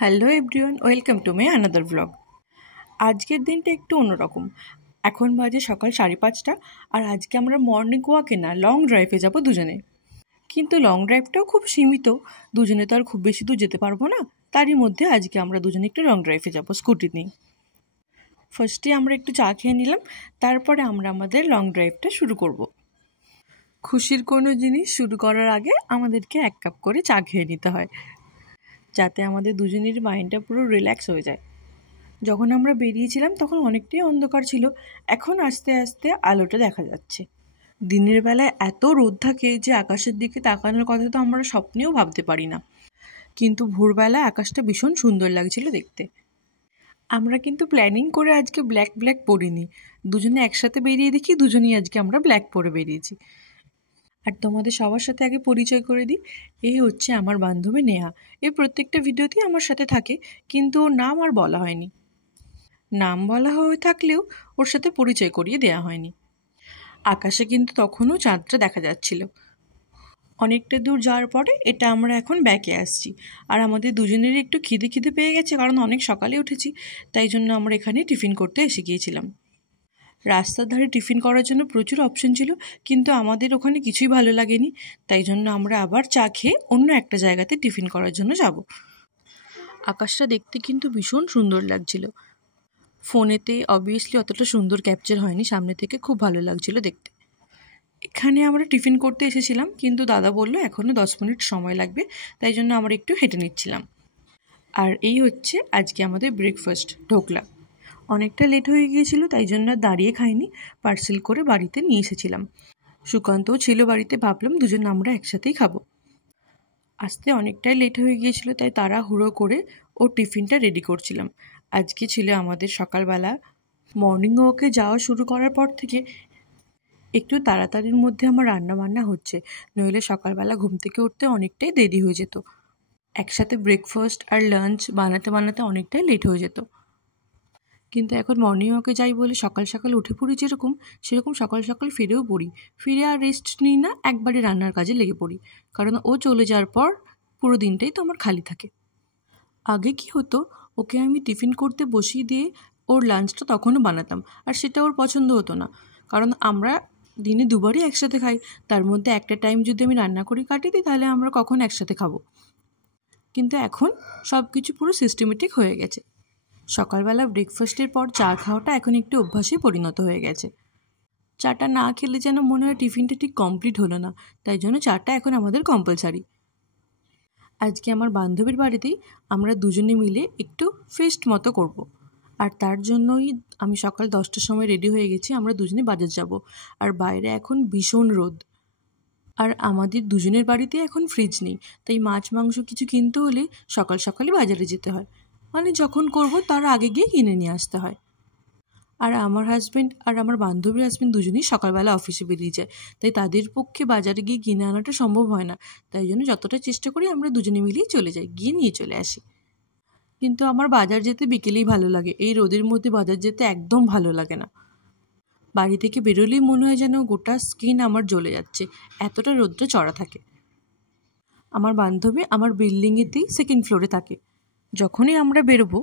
Hello everyone, welcome to my another blog. আজকের দিনটা একটু অন্যরকম। এখন বাজে সকাল 5:30 আর আজকে আমরা মর্নিং ওয়াকে না লং ড্রাইভে যাব দুজনে। কিন্তু লং ড্রাইভটাও খুব সীমিত, দুজনে তো আর খুব বেশি দূর যেতে পারবো না। তারই মধ্যে আজকে আমরা দুজনে একটু লং ড্রাইভে যাব স্কুটি নিয়ে। ফার্স্টে আমরা একটু চা খেয়ে নিলাম, তারপরে আমরা আমাদের লং ড্রাইভটা শুরু করব। খুশির কোনো জিনিস শুরু করার আগে আমাদেরকে 1 কাপ করে চা খেয়ে নিতে হয়, যাতে আমাদের দুজনের মাইন্ডটা পুরো রিল্যাক্স হয়ে যায়। যখন আমরা বেরিয়েছিলাম তখন অনেকটাই অন্ধকার ছিল, এখন আস্তে আস্তে আলোটা দেখা যাচ্ছে। দিনের বেলায় এত রোদ থাকে যে আকাশের দিকে তাকানোর কথা তো আমরা স্বপ্নেও ভাবতে পারি না, কিন্তু ভোরবেলা আকাশটা ভীষণ সুন্দর লাগছিল দেখতে। আমরা কিন্তু প্ল্যানিং করে আজকে ব্ল্যাক পরিনি, দুজনে একসাথে বেরিয়ে দেখি দুজনেই আজকে আমরা ব্ল্যাক পরে বেরিয়েছি। আর তোমাদের সবার সাথে আগে পরিচয় করে দিই, এই হচ্ছে আমার বান্ধবী নেহা। এই প্রত্যেকটা ভিডিওতেই আমার সাথে থাকে, কিন্তু ওর নাম আর বলা হয়নি। নাম বলা হয়ে থাকলেও ওর সাথে পরিচয় করিয়ে দেওয়া হয়নি। আকাশে কিন্তু তখনও চাঁদটা দেখা যাচ্ছিল। অনেকটা দূর যাওয়ার পরে এটা আমরা এখন ব্যাকে আসছি, আর আমাদের দুজনেরই একটু খিদে পেয়ে গেছে, কারণ অনেক সকালে উঠেছি। তাই জন্য আমরা এখানে টিফিন করতে এসে গিয়েছিলাম। রাস্তার ধারে টিফিন করার জন্য প্রচুর অপশন ছিল, কিন্তু আমাদের ওখানে কিছুই ভালো লাগেনি। তাই জন্য আমরা আবার চা খেয়ে অন্য একটা জায়গাতে টিফিন করার জন্য যাব। আকাশটা দেখতে কিন্তু ভীষণ সুন্দর লাগছিল। ফোনেতে অবভিয়াসলি অতটা সুন্দর ক্যাপচার হয়নি, সামনে থেকে খুব ভালো লাগছিল দেখতে। এখানে আমরা টিফিন করতে এসেছিলাম, কিন্তু দাদা বলল এখনও 10 মিনিট সময় লাগবে, তাই জন্য আমরা একটু হেঁটে নিচ্ছিলাম। আর এই হচ্ছে আজকে আমাদের ব্রেকফাস্ট, ঢোকলা। অনেকটা লেট হয়ে গিয়েছিল, তাই জন্য দাঁড়িয়ে খাইনি, পার্সেল করে বাড়িতে নিয়ে এসেছিলাম। সুকান্তও ছিল বাড়িতে, ভাবলাম দুজন আমরা একসাথেই খাবো। আসতে অনেকটাই লেট হয়ে গিয়েছিল, তাই তাড়াহুড়ো করে ও টিফিনটা রেডি করছিলাম। আজকে ছিল আমাদের সকালবেলা মর্নিং ওয়াকে যাওয়া শুরু করার পর থেকে একটু তাড়াতাড়ির মধ্যে আমার রান্না বান্না হচ্ছে, নইলে সকালবেলা ঘুম থেকে উঠতে অনেকটাই দেরি হয়ে যেত। একসাথে ব্রেকফাস্ট আর লাঞ্চ বানাতে অনেকটাই লেট হয়ে যেত। কিন্তু এখন মর্নিং ওয়াকে যাই বলে সকাল সকাল উঠে পড়ি, সেরকম সকাল সকাল ফিরেও পড়ি। ফিরে আর রেস্ট নিই না, একবারে রান্নার কাজে লেগে পড়ি, কারণ ও চলে যাওয়ার পর পুরো দিনটাই তো আমার খালি থাকে। আগে কি হতো, ওকে আমি টিফিন করতে বসিয়ে দিয়ে ওর লাঞ্চটা তখনও বানাতাম, আর সেটা ওর পছন্দ হতো না, কারণ আমরা দিনে দুবারই একসাথে খাই। তার মধ্যে একটা টাইম যদি আমি রান্না করে কাটিয়ে দিই, তাহলে আমরা কখন একসাথে খাবো। কিন্তু এখন সব কিছু পুরো সিস্টেমেটিক হয়ে গেছে। সকালবেলা ব্রেকফাস্টের পর চা খাওয়াটা এখন একটু অভ্যাসে পরিণত হয়ে গেছে। চাটা না খেলে যেন মনে হয় টিফিনটা ঠিক কমপ্লিট হলো না, তাই জন্য চাটা এখন আমাদের কম্পালসারি। আজকে আমার বান্ধবীর বাড়িতেই আমরা দুজনে মিলে একটু ফিস্ট মতো করব, আর তার জন্যই আমি সকাল 10টার সময় রেডি হয়ে গেছি। আমরা দুজনে বাজার যাব, আর বাইরে এখন ভীষণ রোদ। আর আমাদের দুজনের বাড়িতে এখন ফ্রিজ নেই, তাই মাছ মাংস কিছু কিনতে হলে সকাল সকালই বাজারে যেতে হয়, মানে যখন করব তার আগে গিয়ে কিনে নিয়ে আসতে হয়। আর আমার হাজব্যান্ড আর আমার বান্ধবীর হাজব্যান্ড দুজনেই সকালবেলা অফিসে বেরিয়ে যায়, তাই তাদের পক্ষে বাজারে গিয়ে কিনে আনাটা সম্ভব হয় না। তাই জন্য যতটা চেষ্টা করি আমরা দুজনে মিলেই চলে যাই, গিয়ে নিয়ে চলে আসি। কিন্তু আমার বাজার যেতে বিকেলেই ভালো লাগে, এই রোদের মধ্যে বাজার যেতে একদম ভালো লাগে না। বাড়ি থেকে বেরোলেই মনে হয় যেন গোটা স্কিন আমার জ্বলে যাচ্ছে, এতটা রোদটা চড়া থাকে। আমার বান্ধবী আমার বিল্ডিংয়েতেই 2nd ফ্লোরে থাকে। যখনই আমরা বেরোবো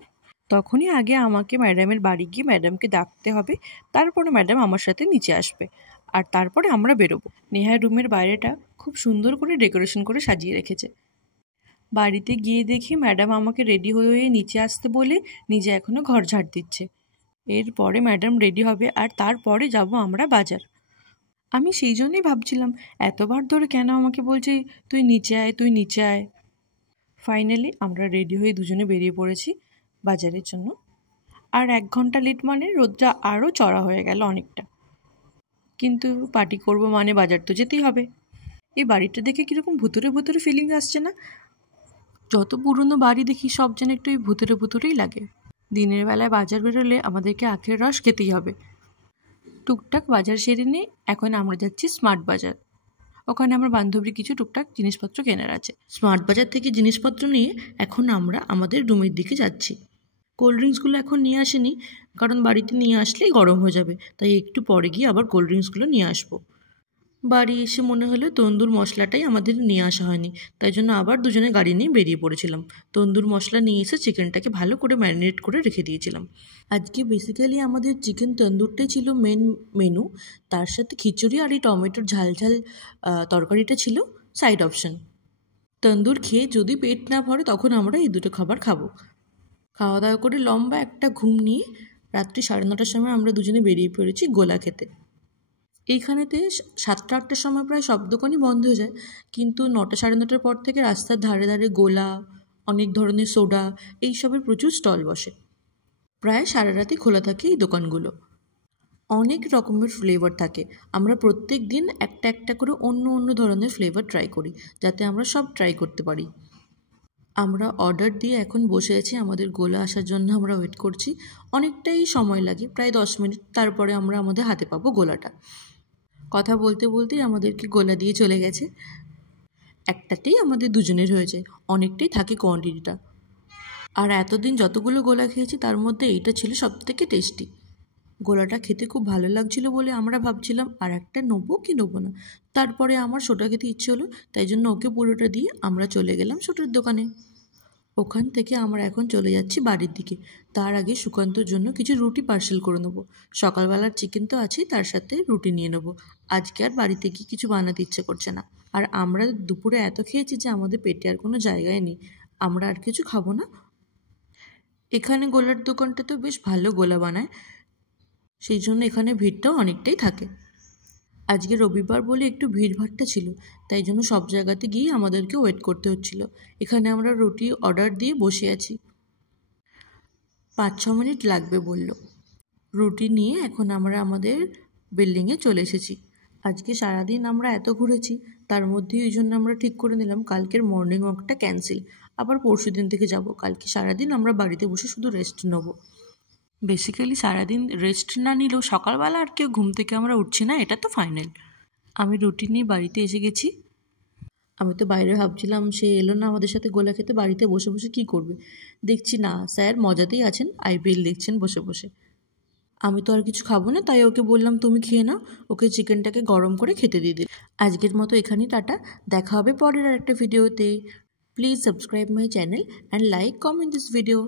তখনই আগে আমাকে ম্যাডামের বাড়ি গিয়ে ম্যাডামকে ডাকতে হবে, তারপরে ম্যাডাম আমার সাথে নিচে আসবে, আর তারপরে আমরা বেরোবো। নেহার রুমের বাইরেটা খুব সুন্দর করে ডেকোরেশন করে সাজিয়ে রেখেছে। বাড়িতে গিয়ে দেখি ম্যাডাম আমাকে রেডি হয়ে নিচে আসতে বলে নিজে এখনও ঘর ঝাড় দিচ্ছে। এরপরে ম্যাডাম রেডি হবে, আর তারপরে যাব আমরা বাজার। আমি সেই জন্যই ভাবছিলাম এতবার ধরে কেন আমাকে বলছে তুই নিচে আয়। ফাইনালি আমরা রেডি হয়ে দুজনে বেরিয়ে পড়েছি বাজারের জন্য। আর 1 ঘন্টা লেট মানে রোদটা আরও চড়া হয়ে গেল অনেকটা, কিন্তু পার্টি করব মানে বাজার তো যেতেই হবে। এই বাড়িটা দেখে কীরকম ভুতুরে ফিলিংস আসছে না? যত পুরনো বাড়ি দেখি সব যেন একটু এই ভুতুরেই লাগে। দিনের বেলায় বাজার বেরোলে আমাদেরকে আখের রস খেতেই হবে। টুকটাক বাজার সেরে নিয়ে এখন আমরা যাচ্ছি স্মার্ট বাজার। ওখানে আমার বান্ধবীর কিছু টুকটাক জিনিসপত্র কেনার আছে। স্মার্ট বাজার থেকে জিনিসপত্র নিয়ে এখন আমরা আমাদের রুমের দিকে যাচ্ছি। কোল্ড ড্রিঙ্কসগুলো এখন নিয়ে আসিনি, কারণ বাড়িতে নিয়ে আসলেই গরম হয়ে যাবে, তাই একটু পরে গিয়ে আবার কোল্ড ড্রিঙ্কসগুলো নিয়ে আসবো। বাড়ি এসে মনে হলো তন্দুর মশলাটাই আমাদের নিয়ে আসা হয়নি, তাই জন্য আবার দুজনে গাড়ি নিয়ে বেরিয়ে পড়েছিলাম। তন্দুর মশলা নিয়ে এসে চিকেনটাকে ভালো করে ম্যারিনেট করে রেখে দিয়েছিলাম। আজকে বেসিক্যালি আমাদের চিকেন তন্দুরটাই ছিল মেন মেনু, তার সাথে খিচুড়ি আর এই টমেটোর ঝাল ঝাল তরকারিটা ছিল সাইড অপশন। তন্দুর খেয়ে যদি পেট না ভরে তখন আমরা এই দুটো খাবার খাবো। খাওয়া দাওয়া করে লম্বা একটা ঘুম নিয়ে রাত্রি 9:30টার সময় আমরা দুজনে বেরিয়ে পড়েছি গোলা খেতে। এইখানেতে 7টা-8টার সময় প্রায় সব দোকানই বন্ধ হয়ে যায়, কিন্তু 9টা 9:30টার পর থেকে রাস্তার ধারে ধারে গোলা, অনেক ধরনের সোডা, এইসবের প্রচুর স্টল বসে। প্রায় সারা রাতই খোলা থাকে এই দোকানগুলো। অনেক রকমের ফ্লেভার থাকে। আমরা প্রত্যেক দিন একটা একটা করে অন্য অন্য ধরনের ফ্লেভার ট্রাই করি, যাতে আমরা সব ট্রাই করতে পারি। আমরা অর্ডার দিয়ে এখন বসে আছি, আমাদের গোলা আসার জন্য আমরা ওয়েট করছি। অনেকটাই সময় লাগে, প্রায় 10 মিনিট, তারপরে আমরা আমাদের হাতে পাবো গোলাটা। কথা বলতে বলতেই আমাদেরকে গোলা দিয়ে চলে গেছে। একটাতেই আমাদের দুজনের হয়েছে, অনেকটাই থাকে কোয়ান্টিটিটা। আর এতদিন যতগুলো গোলা খেয়েছি তার মধ্যে এইটা ছিল সবথেকে টেস্টি। গোলাটা খেতে খুব ভালো লাগছিল বলে আমরা ভাবছিলাম আর একটা নেবো কি নেবো না। তারপরে আমার সোটা খেতে ইচ্ছে হলো, তাই জন্য ওকে পুরোটা দিয়ে আমরা চলে গেলাম সোটার দোকানে। ওখান থেকে আমরা এখন চলে যাচ্ছি বাড়ির দিকে। তার আগে সুকান্তর জন্য কিছু রুটি পার্সেল করে নেবো। সকালবেলার চিকেন তো আছেই, তার সাথে রুটি নিয়ে নেবো। আজকে আর বাড়িতে গিয়ে কিছু বানাতে ইচ্ছে করছে না। আর আমরা দুপুরে এত খেয়েছি যে আমাদের পেটে আর কোনো জায়গায় নেই, আমরা আর কিছু খাবো না। এখানে গোলার দোকানটা তো বেশ ভালো গোলা বানায়, সেই জন্য এখানে ভিড়টাও অনেকটাই থাকে। আজকে রবিবার বলে একটু ভিড়ভাট্টা ছিল, তাই জন্য সব জায়গাতে গিয়ে আমাদেরকে ওয়েট করতে হচ্ছিল। এখানে আমরা রুটি অর্ডার দিয়ে বসে আছি। 5-6 মিনিট লাগবে বলল। রুটি নিয়ে এখন আমরা আমাদের বিল্ডিংয়ে চলে এসেছি। আজকে সারাদিন আমরা এত ঘুরেছি, তার মধ্যেই ওই জন্য আমরা ঠিক করে নিলাম কালকের মর্নিং ওয়াকটা ক্যান্সেল, আবার পরশু দিন থেকে যাব। কালকে সারাদিন আমরা বাড়িতে বসে শুধু রেস্ট নেবো। বেসিক্যালি সারাদিন রেস্ট না নিলেও সকালবেলা আর কেউ ঘুম থেকে আমরা উঠছি না, এটা তো ফাইনাল। আমি রুটি নিয়ে বাড়িতে এসে গেছি। আমি তো বাইরে ভাবছিলাম সে এলো না আমাদের সাথে গোলা খেতে, বাড়িতে বসে বসে কী করবে। দেখছি না, স্যার মজাতেই আছেন, আইপিএল দেখছেন বসে বসে। আমি তো আর কিছু খাবো না, তাই ওকে বললাম তুমি খেয়ে নাও। ওকে চিকেনটাকে গরম করে খেতে দিয়ে দিল। আজকের মতো এখানেই টাটা, দেখা হবে পরের আরেকটা ভিডিওতে। Please subscribe my channel and like comment this video.